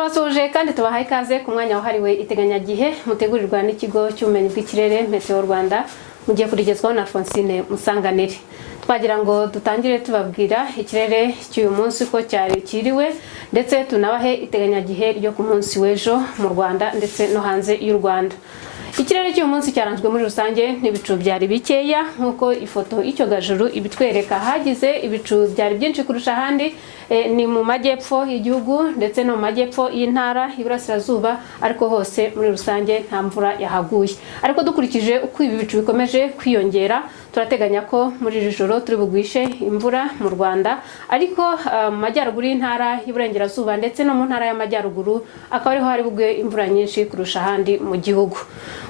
Turabasuje kandi tubahaye ikaze ku mwanya wahariwe iteganyagihe mutegurirwa n'ikigo cy'ubumenyi bw'ikirere Meteo Rwanda mugiye kurigezwaho na Fonsine Musanganire. Twagira ngo dutangire tubabwira ikirere cy'uyu munsi ko cyari kiriwe ndetse tunabahe iteganyagihe ryo ku munsi w'ejo mu Rwanda ndetse no hanze y'u Rwanda. Ikirere cy'uyu munsi cyaranzwe muri rusange n'ibicu byari bikeya nkuko ifoto y'icyo gajuru ibitwereka. Hagize ibicu byari byinshi kurusha ahandi ni mu majyepfo y'igihugu ndetse no mu majyepfo y'intara y'Iburasirazuba, ariko hose muri rusange nta mvura yahaguye. Ariko dukurikije uko ibi bicu bikomeje kwiyongera, turateganya ko muri iri joro turi bugwishe imvura mu Rwanda, ariko mu majyaruguru y'intara y'Iburengerazuba ndetse no mu ntara y'Amajyaruguru akaba ariho hari bugwe imvura nyinshi kurusha ahandi mu gihugu.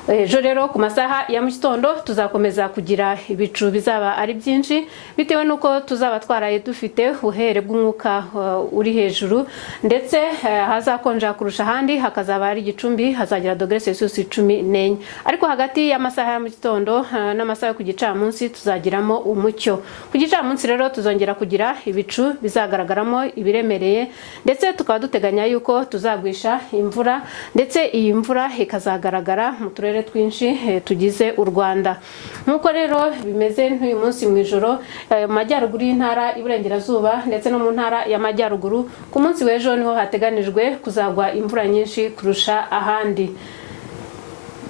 Ejo rero ku masaha ya mu gitondo tuzakomeza kugira ibicu bizaba ari byinshi bitewe nuko tuzaba twaraye dufite ubuhere bw'umwuka uri hejuru, ndetse hazakonja kurusha ahandi hakazaba ari Gicumbi hazagira °C 14, ariko hagati y'amasaha ya mu gitondo n'amasaha ku gicamunsi tuzagiramo umucyo. Ku gicamunsi rero tuzongera kugira ibicu bizagaragaramo ibiremereye, ndetse tukaba duteganya yuko tuzagwisha imvura, ndetse iyi mvura ikazagaragara mu turere twinshi tugize u Rwanda. Nkuko rero bimeze n'uyu munsi mu ijoro mu majyaruguru y'intara y'Iburengerazuba ndetse no mu ntara y'Amajyaruguru, ku munsi w'ejo niho hateganijwe kuzagwa imvura nyinshi kurusha ahandi.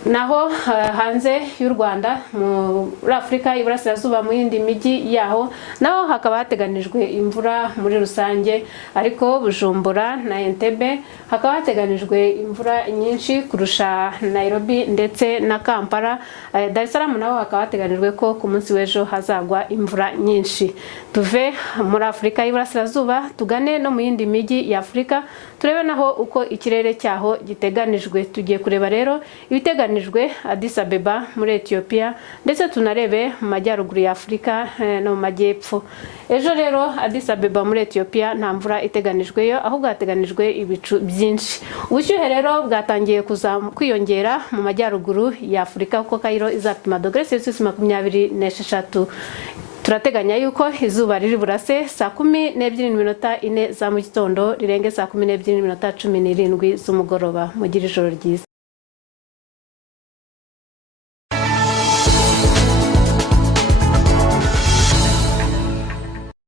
Naho hanze y'u Rwanda muri Afurika y'Iburasirazuba mu yindi mijyi yaho naho hakaba hateganijwe imvura muri rusange, ariko Bujumbura na Entebbe hakaba hateganijwe imvura nyinshi kurusha Nairobi ndetse na Kampala. Dar es Salaam naho hakaba hateganijwe ko ku munsi w'ejo hazagwa imvura nyinshi. Tuve muri Afurika y'Iburasirazuba tugane no mu yindi mijyi ya Afurika, turebe naho uko ikirere cyaho giteganijwe. Tugiye kureba rero ibiteganijwe Addis Abeba muri Ethiopia, ndetse tunarebe mu majyaruguru ya Afurika no mu majyepfo. Ejo rero Addis Abeba muri Ethiopia nta mvura iteganijweyo, ahubwo hateganijwe ibicu byinshi. Ubushyuhe rero bwatangiye kwiyongera mu majyaruguru ya Afurika kuko Cairo izapima °C 26. Turateganya yuko izuba riri burase saa 12:04 za mu gitondo rirenge saa 12:17 z'umugoroba. Mugire ijoro ryiza.